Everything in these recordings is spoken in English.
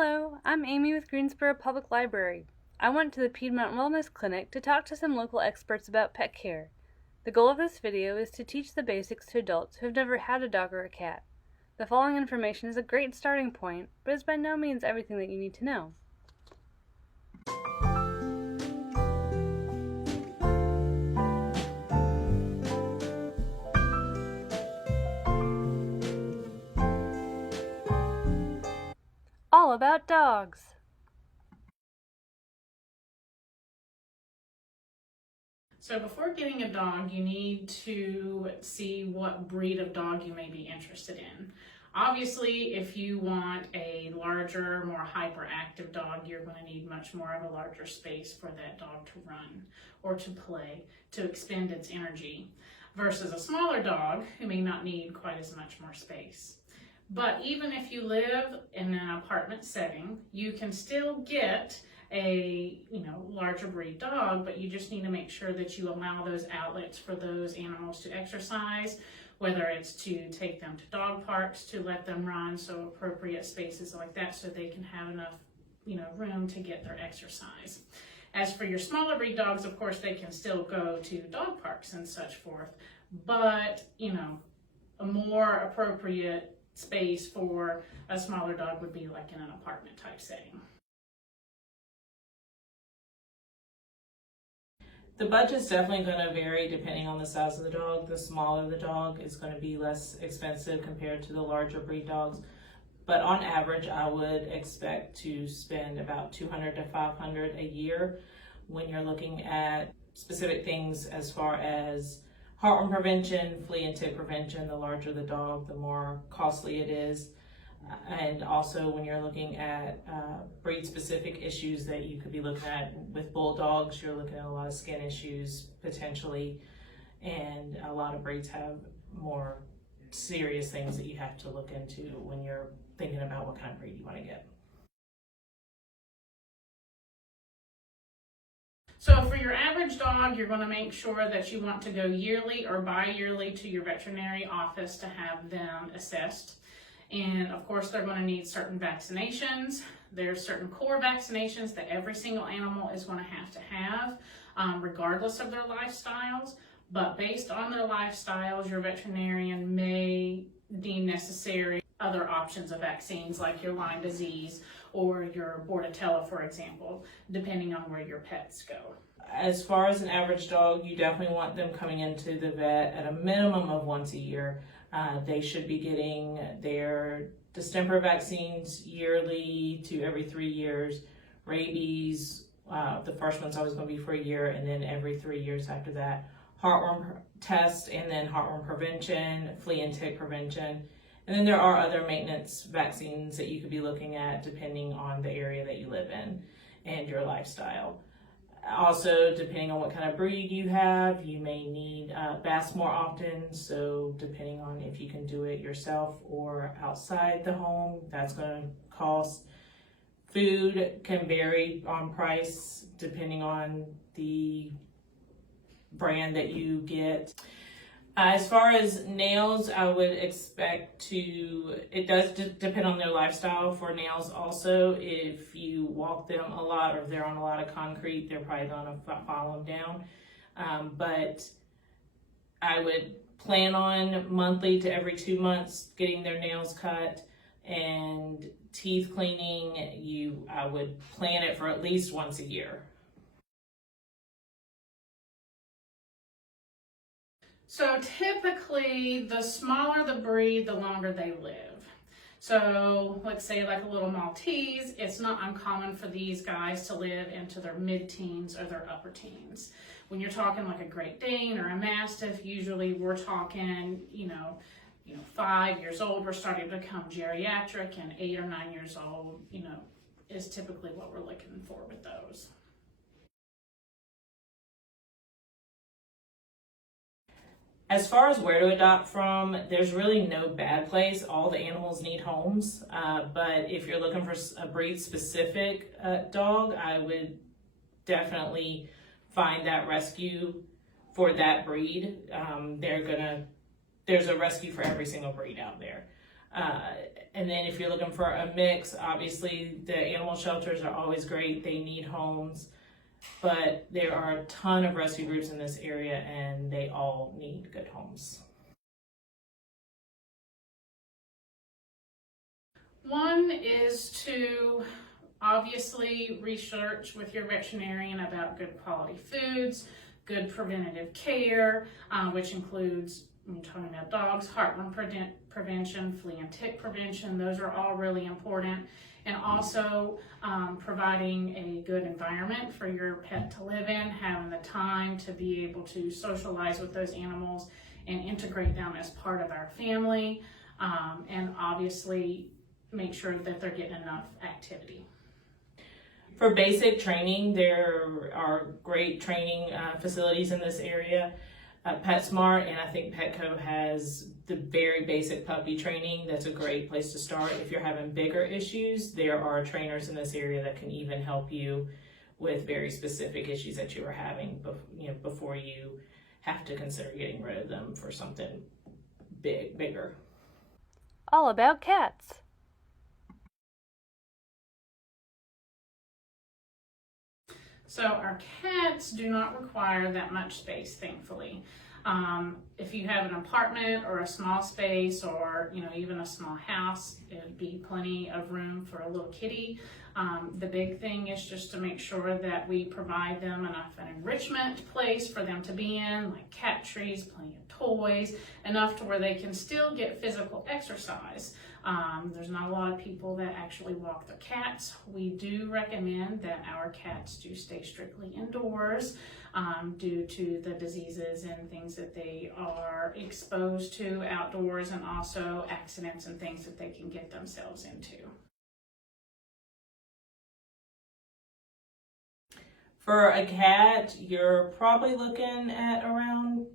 Hello, I'm Amy with Greensboro Public Library. I went to the Piedmont Wellness Clinic to talk to some local experts about pet care. The goal of this video is to teach the basics to adults who have never had a dog or a cat. The following information is a great starting point, but is by no means everything that you need to know. All about dogs. So before getting a dog, you need to see what breed of dog you may be interested in. Obviously, if you want a larger, more hyperactive dog, you're going to need much more of a larger space for that dog to run or to play, to expend its energy, versus a smaller dog who may not need quite as much more space. But even if you live in an apartment setting, you can still get a larger breed dog, but you just need to make sure that you allow those outlets for those animals to exercise, whether it's to take them to dog parks, to let them run, so appropriate spaces like that so they can have enough room to get their exercise. As for your smaller breed dogs, of course, they can still go to dog parks and such forth, but a more appropriate space for a smaller dog would be like in an apartment type setting. The budget's definitely going to vary depending on the size of the dog. The smaller the dog is going to be less expensive compared to the larger breed dogs. But on average, I would expect to spend about $200 to $500 a year when you're looking at specific things as far as heartworm prevention, flea and tick prevention. The larger the dog, the more costly it is. And also when you're looking at breed-specific issues that you could be looking at with bulldogs, you're looking at a lot of skin issues potentially, and a lot of breeds have more serious things that you have to look into when you're thinking about what kind of breed you want to get. So for your average dog, you're going to make sure that you want to go yearly or bi-yearly to your veterinary office to have them assessed. And of course, they're going to need certain vaccinations. There's certain core vaccinations that every single animal is going to have, regardless of their lifestyles. But based on their lifestyles, your veterinarian may deem necessary other options of vaccines like your Lyme disease or your Bordetella, for example, depending on where your pets go. As far as an average dog, you definitely want them coming into the vet at a minimum of once a year. They should be getting their distemper vaccines yearly to every 3 years. Rabies, the first one's always going to be for a year, and then every 3 years after that. Heartworm test, and then heartworm prevention, flea and tick prevention. And then there are other maintenance vaccines that you could be looking at depending on the area that you live in and your lifestyle. Also, depending on what kind of breed you have, you may need baths more often. So depending on if you can do it yourself or outside the home, that's going to cost. Food can vary on price depending on the brand that you get. As far as nails, I would expect it does depend on their lifestyle for nails also. If you walk them a lot or if they're on a lot of concrete, they're probably going to fall them down. But I would plan on monthly to every 2 months getting their nails cut, and teeth cleaning, I would plan it for at least once a year. So typically, the smaller the breed, the longer they live. So let's say like a little Maltese, it's not uncommon for these guys to live into their mid-teens or their upper teens. When you're talking like a Great Dane or a Mastiff, usually we're talking, 5 years old, we're starting to become geriatric, and 8 or 9 years old, is typically what we're looking for with those. As far as where to adopt from, there's really no bad place. All the animals need homes. But if you're looking for a breed-specific dog, I would definitely find that rescue for that breed. There's a rescue for every single breed out there. And then if you're looking for a mix, obviously the animal shelters are always great. They need homes, but there are a ton of rescue groups in this area and they all need good homes. One is to obviously research with your veterinarian about good quality foods, good preventative care, which includes, when you're talking about dogs, heartworm prevention, flea and tick prevention. Those are all really important. And also providing a good environment for your pet to live in, having the time to be able to socialize with those animals and integrate them as part of our family. And obviously make sure that they're getting enough activity. For basic training, there are great training facilities in this area. PetSmart and I think Petco has the very basic puppy training. That's a great place to start. If you're having bigger issues, there are trainers in this area that can even help you with very specific issues that you are having, before you have to consider getting rid of them for something bigger. All about cats. So our cats do not require that much space, thankfully. If you have an apartment or a small space or even a small house, it would be plenty of room for a little kitty. The big thing is just to make sure that we provide them an enrichment place for them to be in, like cat trees, plenty of toys, enough to where they can still get physical exercise. There's not a lot of people that actually walk their cats. We do recommend that our cats do stay strictly indoors due to the diseases and things that they are exposed to outdoors, and also accidents and things that they can get themselves into. For a cat, you're probably looking at around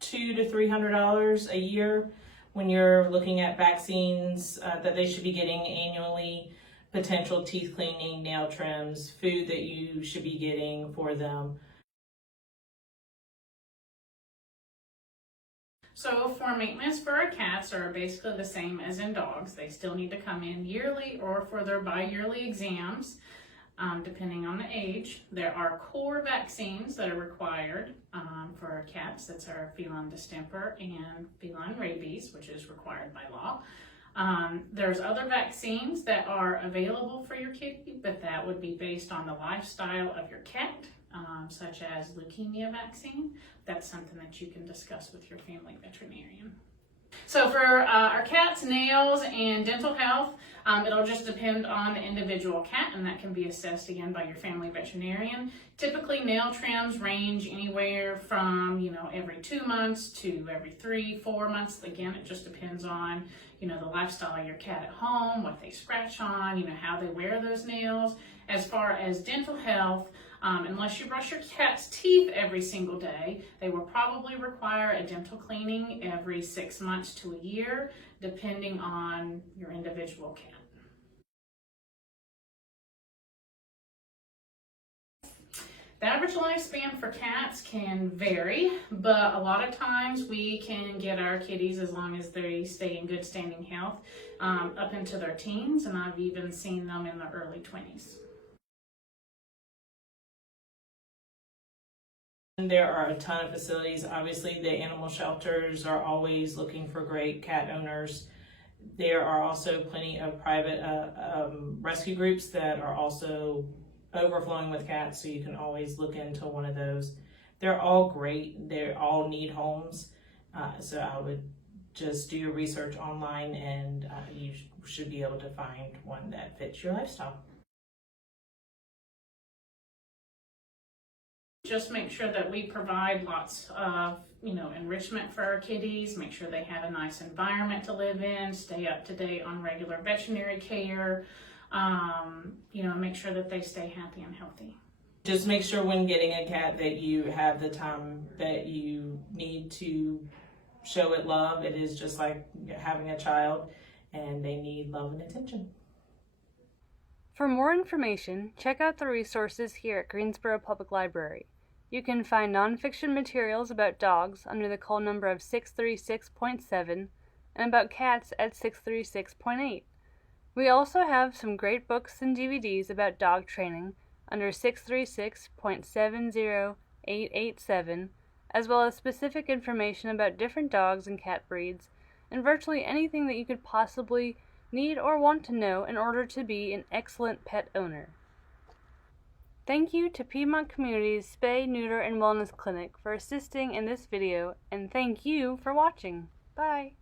$200 to $300 a year when you're looking at vaccines that they should be getting annually, potential teeth cleaning, nail trims, food that you should be getting for them. So for maintenance for our cats are basically the same as in dogs. They still need to come in yearly or for their bi-yearly exams, depending on the age. There are core vaccines that are required for our cats. That's our feline distemper and feline rabies, which is required by law. There's other vaccines that are available for your kitty, but that would be based on the lifestyle of your cat, such as leukemia vaccine. That's something that you can discuss with your family veterinarian. So for our cat's nails and dental health, it'll just depend on the individual cat, and that can be assessed again by your family veterinarian. Typically, nail trims range anywhere from every 2 months to every 3-4 months. Again, it just depends on the lifestyle of your cat at home, what they scratch on, how they wear those nails. As far as dental health, unless you brush your cat's teeth every single day, they will probably require a dental cleaning every 6 months to a year, depending on your individual cat. The average lifespan for cats can vary, but a lot of times we can get our kitties, as long as they stay in good standing health, up into their teens, and I've even seen them in the early 20s. There are a ton of facilities. Obviously, the animal shelters are always looking for great cat owners. There are also plenty of private rescue groups that are also overflowing with cats, so you can always look into one of those. They're all great. They all need homes. So I would just do your research online, and you should be able to find one that fits your lifestyle. Just make sure that we provide lots of, enrichment for our kitties, make sure they have a nice environment to live in, stay up to date on regular veterinary care, make sure that they stay happy and healthy. Just make sure when getting a cat that you have the time that you need to show it love. It is just like having a child, and they need love and attention. For more information, check out the resources here at Greensboro Public Library. You can find nonfiction materials about dogs under the call number of 636.7, and about cats at 636.8. We also have some great books and DVDs about dog training under 636.70887, as well as specific information about different dogs and cat breeds, and virtually anything that you could possibly need or want to know in order to be an excellent pet owner. Thank you to Piedmont Communities Spay, Neuter, and Wellness Clinic for assisting in this video, and thank you for watching. Bye!